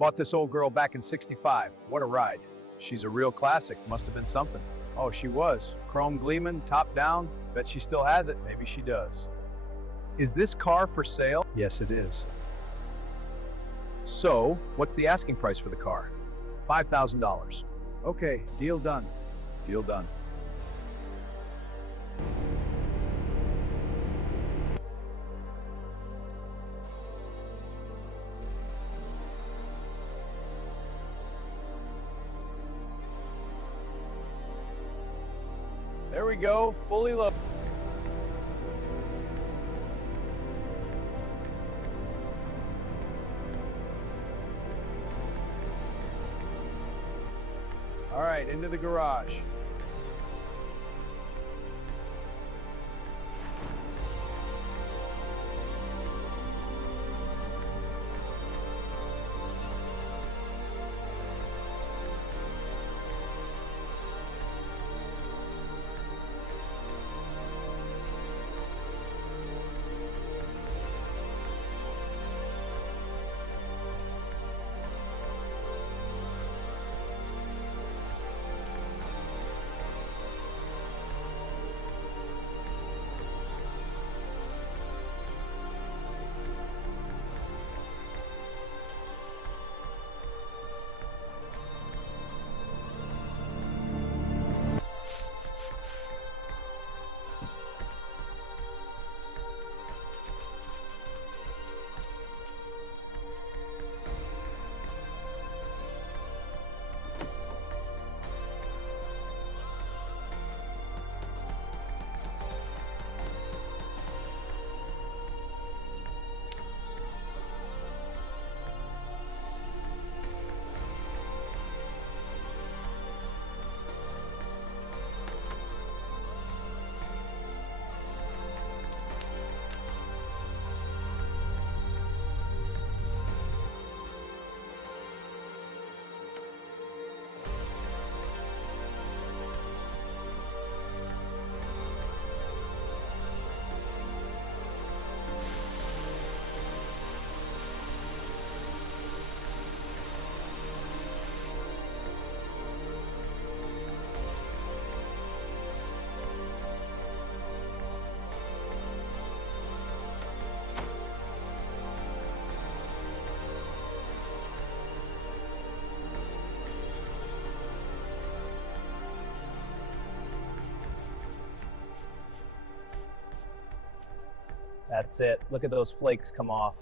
Bought this old girl back in '65. What a ride. She's a real classic. Must have been something. Oh, she was. Chrome gleaming, top down. Bet she still has it. Maybe she does. Is this car for sale? Yes, it is. So, what's the asking price for the car? $5,000. Okay, deal done. Deal done. There we go, fully loaded. All right, into the garage. That's it. Look at those flakes come off.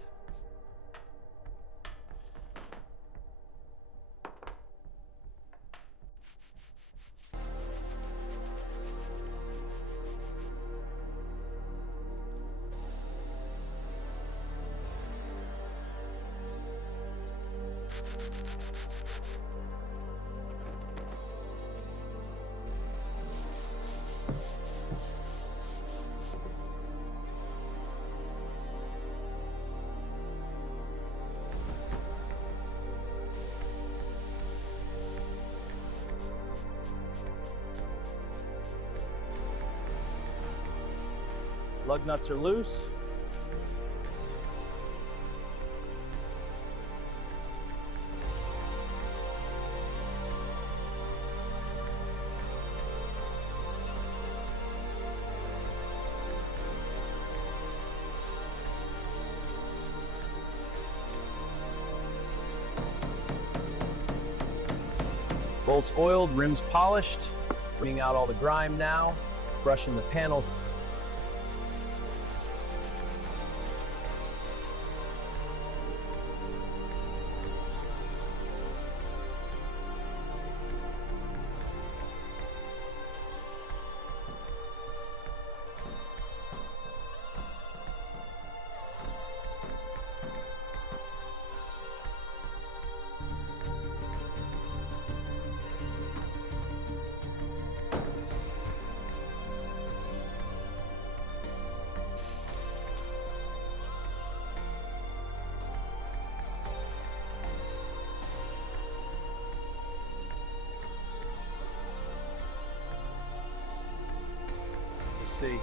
Lug nuts are loose. Bolts oiled, rims polished. Bringing out all the grime now. Brushing the panels. See.